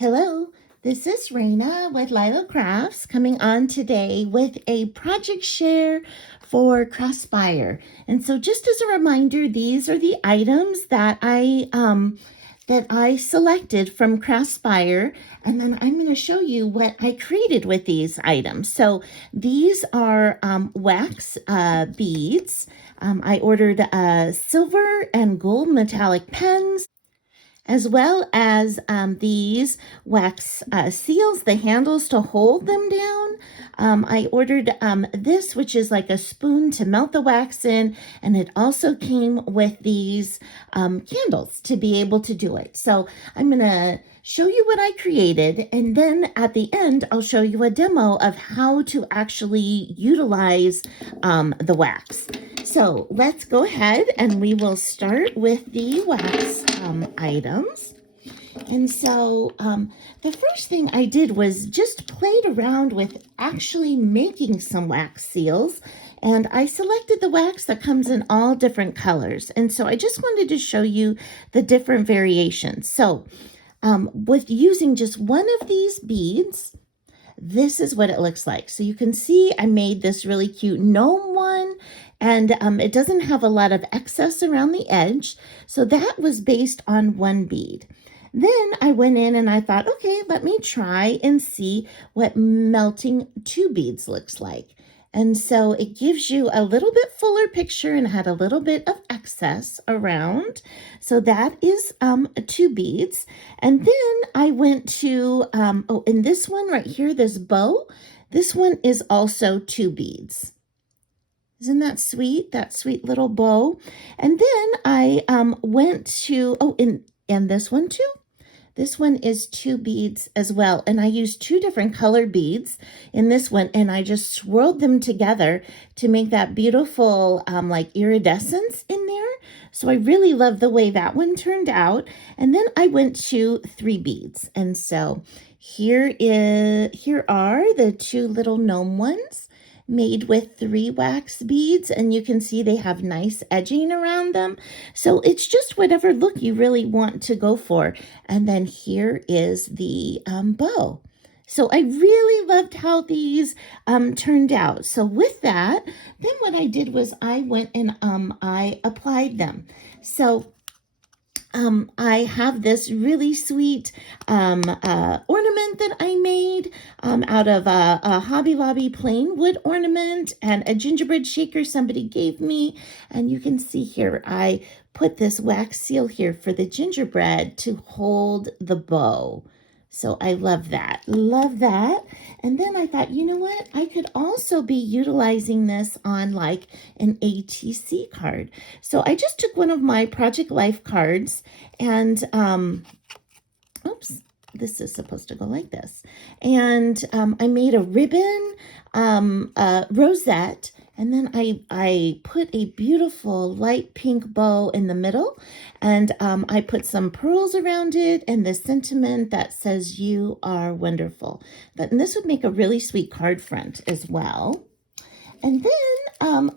Hello, this is Raina with Lylo Crafts coming on today with a project share for Craspire. And so just as a reminder, these are the items that I selected from Craspire, and then I'm going to show you what I created with these items. So these are wax beads. I ordered silver and gold metallic pens, as well as these wax seals, the handles to hold them down. I ordered this, which is like a spoon to melt the wax in, and it also came with these candles to be able to do it. So I'm going to show you what I created, and then at the end, I'll show you a demo of how to actually utilize the wax. So let's go ahead and we will start with the wax items. And so the first thing I did was just played around with actually making some wax seals. And I selected the wax that comes in all different colors. And so I just wanted to show you the different variations. So with using just one of these beads, this is what it looks like. So you can see I made this really cute gnome one, and it doesn't have a lot of excess around the edge. So that was based on one bead. Then I went in and I thought, okay, let me try and see what melting two beads looks like. And so it gives you a little bit fuller picture and had a little bit of excess around. So that is two beads. And then I went to, and this one right here, this bow, this one is also two beads. Isn't that sweet? That sweet little bow. And then I went to, and this one too. This one is two beads as well. And I used two different color beads in this one, and I just swirled them together to make that beautiful like iridescence in there. So I really love the way that one turned out. And then I went to three beads. And so here are the two little gnome ones made with three wax beads, and you can see they have nice edging around them. So it's just whatever look you really want to go for. And then here is the bow. So I really loved how these turned out. So with that, then what I did was I went and I applied them. So I have this really sweet ornament that I made out of a Hobby Lobby plain wood ornament and a gingerbread shaker somebody gave me. And you can see here, I put this wax seal here for the gingerbread to hold the bow. So I love that. Love that. And then I thought, you know what? I could also be utilizing this on like an ATC card. So I just took one of my Project Life cards and, oops, this is supposed to go like this. And I made a ribbon rosette. And then I put a beautiful light pink bow in the middle, and I put some pearls around it and the sentiment that says, "You are wonderful." And this would make a really sweet card front as well. And then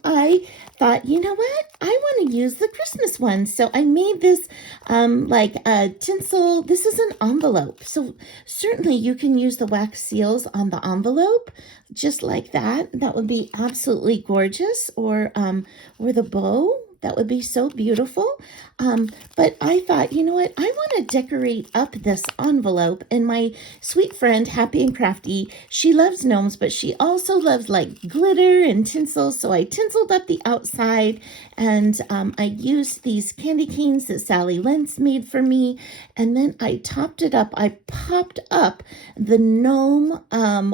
I thought, you know what? I want to use the Christmas one. So I made this like a tinsel. This is an envelope. So certainly you can use the wax seals on the envelope just like that. That would be absolutely gorgeous. Or the bow. That would be so beautiful. But I thought, you know what? I want to decorate up this envelope. And my sweet friend, Happy and Crafty, she loves gnomes, but she also loves like glitter and tinsel. So I tinseled up the outside, and I used these candy canes that Sally Lentz made for me. And then I topped it up. I popped up the gnome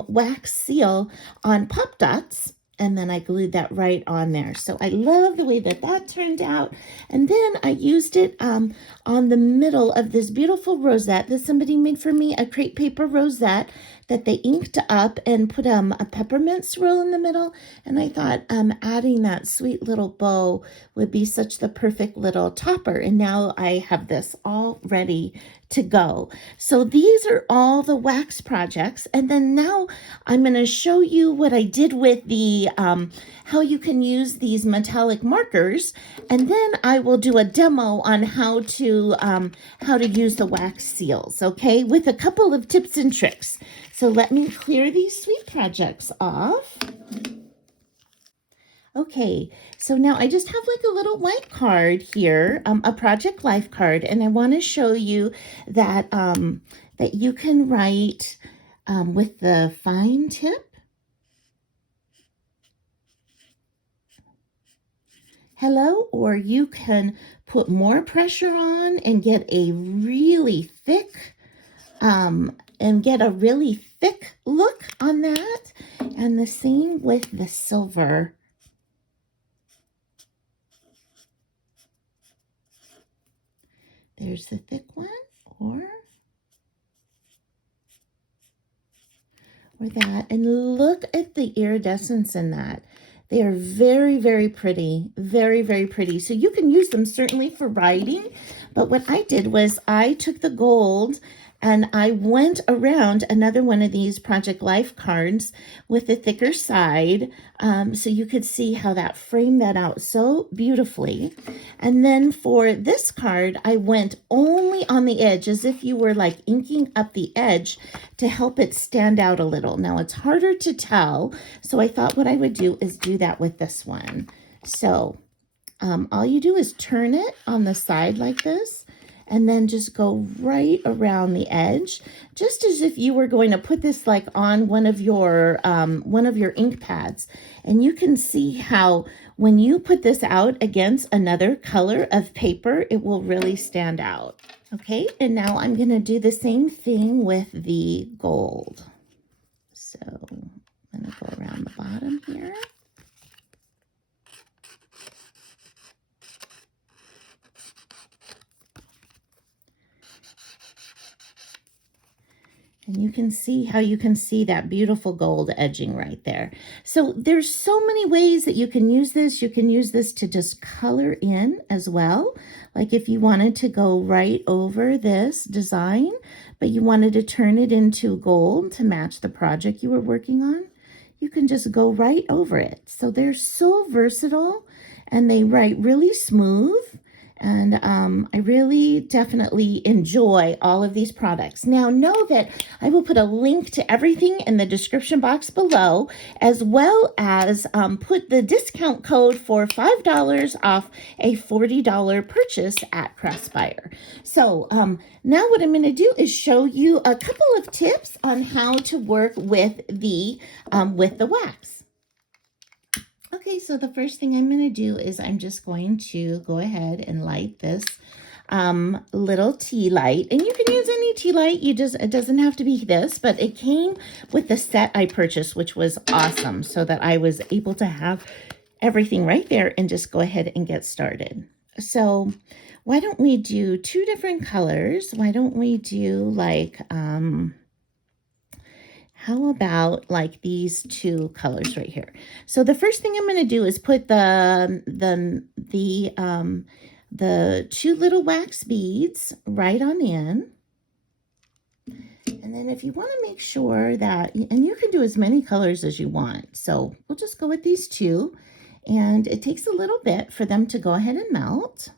wax seal on Pop Dots. And then I glued that right on there. So I love the way that turned out. And then I used it on the middle of this beautiful rosette that somebody made for me, a crepe paper rosette that they inked up and put a peppermint swirl in the middle. And I thought adding that sweet little bow would be such the perfect little topper. And now I have this all ready to go. So these are all the wax projects. And then now I'm going to show you what I did with the, how you can use these metallic markers. And then I will do a demo on how to use the wax seals, okay, with a couple of tips and tricks. So let me clear these sweet projects off. Okay, so now I just have like a little white card here, a Project Life card, and I want to show you that that you can write with the fine tip, hello, or you can put more pressure on and get a really thick look on that, and the same with the silver. There's the thick one, or that. And look at the iridescence in that. They are very, very pretty. Very, very pretty. So you can use them certainly for writing. But what I did was I took the gold and I went around another one of these Project Life cards with a thicker side, so you could see how that framed that out so beautifully. And then for this card, I went only on the edge, as if you were like inking up the edge to help it stand out a little. Now it's harder to tell, so I thought what I would do is do that with this one. So all you do is turn it on the side like this, and then just go right around the edge, just as if you were going to put this like on one of your ink pads. And you can see how when you put this out against another color of paper, it will really stand out. Okay, and now I'm going to do the same thing with the gold. So I'm going to go around the bottom here. And you can see how you can see that beautiful gold edging right there. So there's so many ways that you can use this. You can use this to just color in as well. Like if you wanted to go right over this design, but you wanted to turn it into gold to match the project you were working on, you can just go right over it. So they're so versatile and they write really smooth. And I really definitely enjoy all of these products. Now know that I will put a link to everything in the description box below, as well as put the discount code for $5 off a $40 purchase at Craspire. So now what I'm going to do is show you a couple of tips on how to work with the wax. Okay, so the first thing I'm going to do is I'm just going to go ahead and light this little tea light. And you can use any tea light. It doesn't have to be this, but it came with the set I purchased, which was awesome, so that I was able to have everything right there and just go ahead and get started. So why don't we do two different colors? Why don't we do like... how about like these two colors right here? So the first thing I'm going to do is put the two little wax beads right on in. And then if you want to make sure that, and you can do as many colors as you want. So we'll just go with these two. And it takes a little bit for them to go ahead and melt.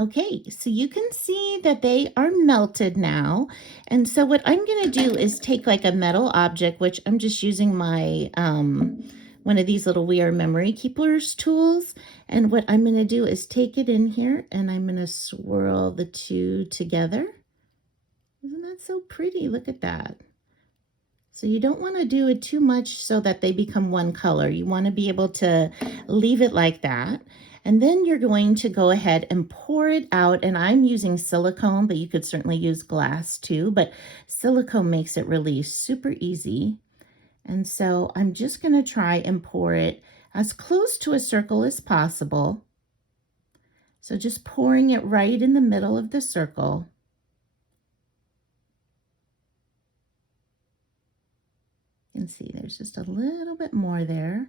Okay, so you can see that they are melted now. And so what I'm going to do is take like a metal object, which I'm just using my, one of these little We Are Memory Keepers tools. And what I'm going to do is take it in here and I'm going to swirl the two together. Isn't that so pretty? Look at that. So you don't want to do it too much so that they become one color. You want to be able to leave it like that. And then you're going to go ahead and pour it out. And I'm using silicone, but you could certainly use glass too. But silicone makes it really super easy. And so I'm just going to try and pour it as close to a circle as possible. So just pouring it right in the middle of the circle. can see there's just a little bit more there.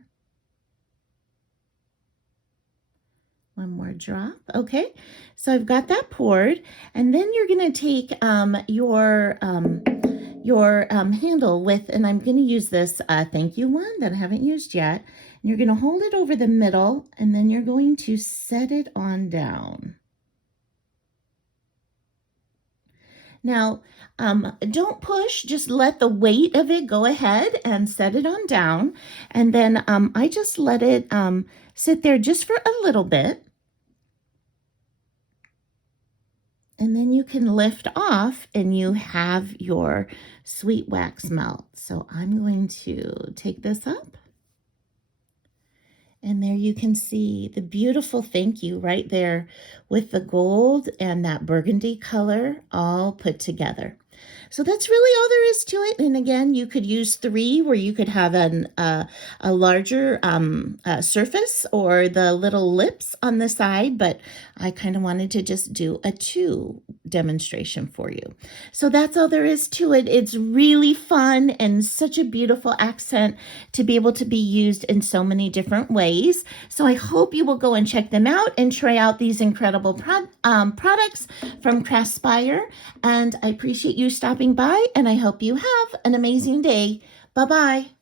One more drop. Okay, so I've got that poured, and then you're going to take your handle with, and I'm going to use this thank you one that I haven't used yet. And you're going to hold it over the middle, and then you're going to set it on down. Now, don't push, just let the weight of it go ahead and set it on down. And then I just let it sit there just for a little bit. And then you can lift off and you have your sweet wax melt. So I'm going to take this up. And there you can see the beautiful thank you right there with the gold and that burgundy color all put together. So that's really all there is to it. And again, you could use 3 where you could have a larger surface or the little lips on the side, but I kind of wanted to just do a 2 demonstration for you. So that's all there is to it. It's really fun and such a beautiful accent to be able to be used in so many different ways. So I hope you will go and check them out and try out these incredible products from Craspire. And I appreciate you stopping by, and I hope you have an amazing day. Bye-bye.